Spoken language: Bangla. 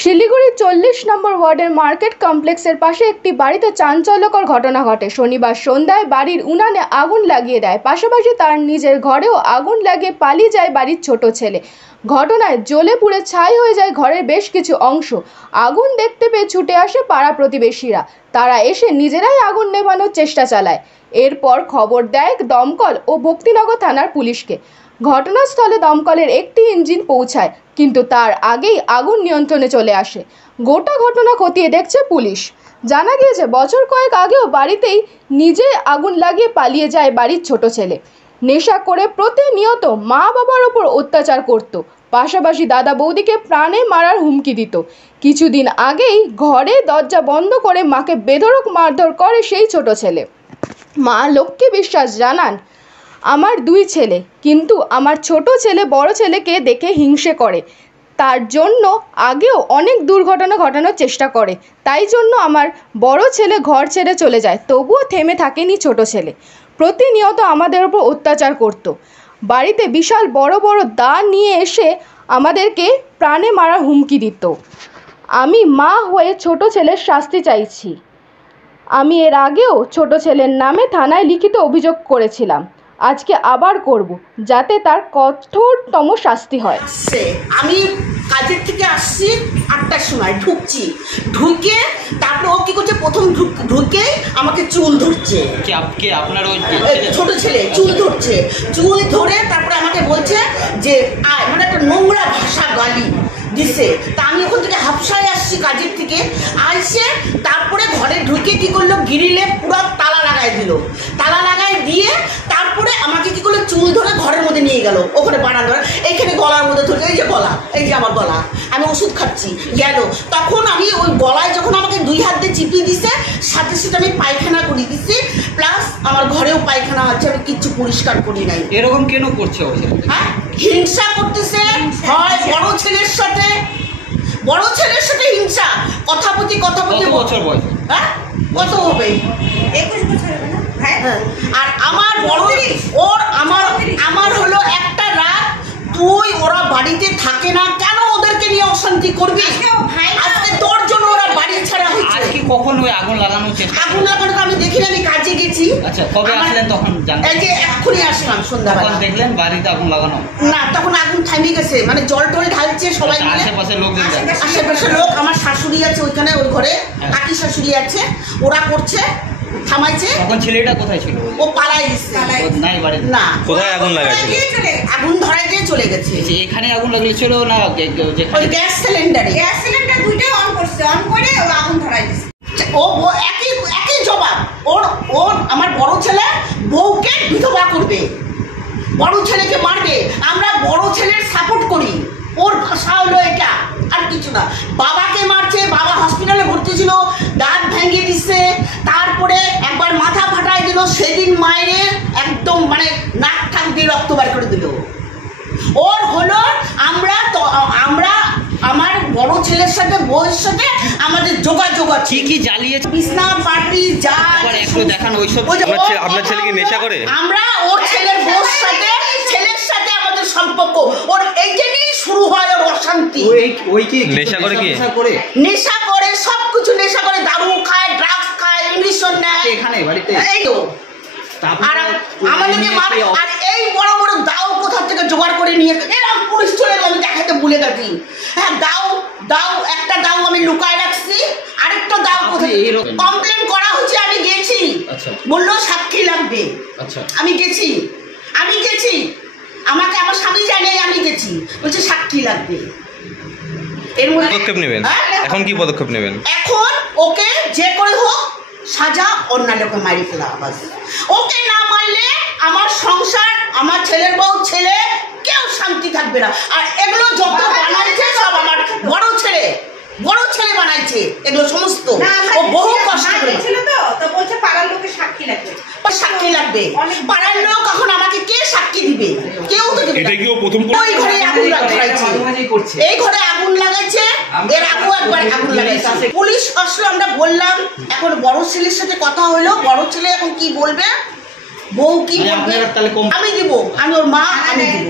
শিলিগুড়ির ৪০ নম্বর ওয়ার্ডের মার্কেট কমপ্লেক্সের পাশে একটি বাড়িতে চাঞ্চল্যকর ঘটনা ঘটে। শনিবার সন্ধ্যায় বাড়ির উনানে আগুন লাগিয়ে দেয়, পাশাপাশি তার নিজের ঘরেও আগুন লাগিয়ে পালিয়ে যায় বাড়ির ছোট ছেলে। ঘটনায় জ্বলে পুড়ে ছাই হয়ে যায় ঘরের বেশ কিছু অংশ। আগুন দেখতে পেয়ে ছুটে আসে পাড়া প্রতিবেশীরা। তারা এসে নিজেরাই আগুন নেভানোর চেষ্টা চালায়। এরপর খবর দেয় দমকল ও ভক্তিনগর থানার পুলিশকে। ঘটনাস্থলে দমকলের একটি ইঞ্জিন পৌঁছায়, কিন্তু তার আগেই আগুন নিয়ন্ত্রণে চলে আসে। গোটা ঘটনা খতিয়ে দেখছে পুলিশ। জানা গিয়েছে, বছর কয়েক আগেও বাড়িতেই নিজে আগুন লাগিয়ে পালিয়ে যায় বাড়ির ছোট ছেলে। নেশা করে প্রতিনিয়ত মা বাবার ওপর অত্যাচার করত, পাশাপাশি দাদা বৌদিকে প্রাণে মারার হুমকি দিত। কিছুদিন আগেই ঘরে দরজা বন্ধ করে মাকে বেধড়ক মারধর করে সেই ছোট ছেলে। মা লক্ষ্মী বিশ্বাস জানান, আমার দুই ছেলে, কিন্তু আমার ছোট ছেলে বড় ছেলেকে দেখে হিংসে করে। তার জন্য আগেও অনেক দুর্ঘটনা ঘটানোর চেষ্টা করে। তাই জন্য আমার বড় ছেলে ঘর ছেড়ে চলে যায়, তবুও থেমে থাকেনি ছোট ছেলে। প্রতিনিয়ত আমাদের উপর অত্যাচার করত। বাড়িতে বিশাল বড় বড় দা নিয়ে এসে আমাদেরকে প্রাণে মারার হুমকি দিত। আমি মা হয়ে ছোট ছেলের শাস্তি চাইছি। আমি এর আগেও ছোট ছেলের নামে থানায় লিখিত অভিযোগ করেছিলাম। আজকে আবার করব, যাতে তার কঠোরতম শাস্তি হয়। আমি কাজের থেকে আসছি ৮টার সময়, ঢুকে তারপরে ও কি করছে, প্রথম ঢুকে আমাকে চুল ধরছে। আপনার ওই ছোট ছেলে চুল ধরছে, চুল ধরে তারপরে আমাকে বলছে যে মানে একটা নোংরা ভাষা গালি দিছে। তা আমি ওখান থেকে হাফসায় আসছি কাজের থেকে, আসছে তারপরে ঘরে ঢুকে কি করলো, গ্রিলে পুরো তালা লাগাই দিল। তালা লাগাই দিয়ে তারপরে আমাকে কি করলো, চুল ধরে ঘরের মধ্যে নিয়ে গেল। ওখানে বারান্দার এইখানে গলার মধ্যে ধরে, এই যে গলা, এই যে আমার গলা, আমি ওষুধ খাচ্ছি গেল। তখন আমি ওই গলায় যখন আমাকে দুই হাত দিয়ে চিপিয়ে দিছে, সাথে সাথে আমি পায়খানা করে দিচ্ছি, প্লাস আমার ঘরেও পায়খানা আছে, আমি কিচ্ছু পরিষ্কার করি নাই। এরকম কেন করছে? হ্যাঁ, হিংসা করতেছে। হয় বড় ছেলের সাথে হিংসা, কথা প্রতি বছর বয়স, হ্যাঁ কত হবে, 21 বছর হবে না? হ্যাঁ। আর আমার বড় ওর আমার হলো একটা রাত, তুই ওরা বাড়িতে থাকে না কেন, ওদেরকে নিয়ে অশান্তি করবি? আজকে তোর জন্য ওরা বাড়ি ছাড়া হয়েছে। আজকে কখন ওই আগুন লাগানোর চেষ্টা? আগুন লাগানো আমি দেখিনি, আমি কাজে গেছি। আচ্ছা, কবে আসলেন তখন? এই যে এক্ষুনি আসলাম সন্ধ্যাবেলা। দেখলেন বাড়িতে আগুন লাগানো? না, তখন আগুন থামে গেছে, মানে জল টল ঢালছে সবাই মিলে। আশেপাশের লোকজন, আশেপাশের লোক, আমার শাশুড়ি আছে ওইখানে, ওই ঘরে কাকি শাশুড়ি আছে, ওরা করছে, থামাইছে। তখন ছেলেটা কোথায় ছিল? ও পালাই গেছে। নাই বাড়ি না, কোথায় আগুন লাগাইছিল? আগুন ধরাই দিয়ে চলে গেছে। এখানে আগুন লাগিয়েছিল না ওই গ্যাস সিলিন্ডারে? গ্যাস সিলিন্ডার দুইটাই অন করছে, অন করে ও আগুন ধরাই দিছে। ও একই জবাব। ওর আমার বড় ছেলে বউকে বিধবা করবে, বড় ছেলেকে মারবে। আমরা বড় ছেলের সাপোর্ট করি, ওর ভাষা হলো এটা, আর কিছু না। বাবাকে মারছে, বাবা হসপিটালে ভর্তি ছিল, দাঁত ভেঙে দিচ্ছে, তারপরে একবার মাথা ফাটাই দিল। সেদিন মায়ের একদম মানে নাক ঠাক দিয়ে রক্ত বার করে দিল। ওর হলো আমরা আমার বড় ছেলের সাথে বউয়ের সাথে আমাদের যোগাযোগ আছে। কি জ্বালিয়েছে? বিছনা পাটি যা একটু দেখান। ওইসব আপনার ছেলে কি নেশা করে? আমরা ওর ছেলের ছেলের সাথে আমাদের সম্পর্ক, ওর এইটা নিয়েই শুরু হয় ওর অশান্তি। ওই কি নেশা করে? কি নেশা করে? সবকিছু নেশা করে, দারু খায়, ড্রাগস খায়, ইংলিশন নেয় এখানে বাড়িতে। এই তো আর আমাদেরকে মারে। আর এই বড় বড় দাও কোথা থেকে জোগাড় করে নিয়ে এরকম পুলিশ চলে গেল, আমি দেখাতে ভুলে গেছি। হ্যাঁ, দাও একটা দাও আমি লুকায় রাখছি, আরেকটা দাও কোথায় কমপ্লেন করা হয়েছে, আমি গেছি। বললো সাক্ষী লাগবে। আমি গেছি আমাকে আমার স্বামী জানে, আমি গেছি, বলছে সাক্ষী লাগবে। এর মধ্যে পদক্ষেপ নেবেন? এখন কি পদক্ষেপ নেবেন? এখন ওকে যে করে হোক সাজা, অন্য লোকে মারি ফেলা। ওকে না মারলে আমার সংসার, আমার ছেলের বউ ছেলে কেউ শান্তি থাকবে না। আর এগুলো যত বানাইছে সব আমার বড় ছেলে বানাইছে, এগুলো সমস্ত। ও বহু কষ্ট করে ছিল তো বলছে পাড়ার লোকের সাক্ষী লাগবে। পাড়ার লোক এখন আমাকে কে সাক্ষী দিবে? কেউ তো দিবে না। ওই ঘরে আগুন লাগাইছে, এই ঘরে আগুন লাগাইছে, এর আগেও একবার আগুন লাগাইছে। পুলিশ আসলো, আমরা বললাম। এখন বড় ছেলের সাথে কথা হইলো, বড় ছেলে এখন কি বলবে, বউ কি বলবে, আমি দিব, আমি ওর মা, আমি দিব।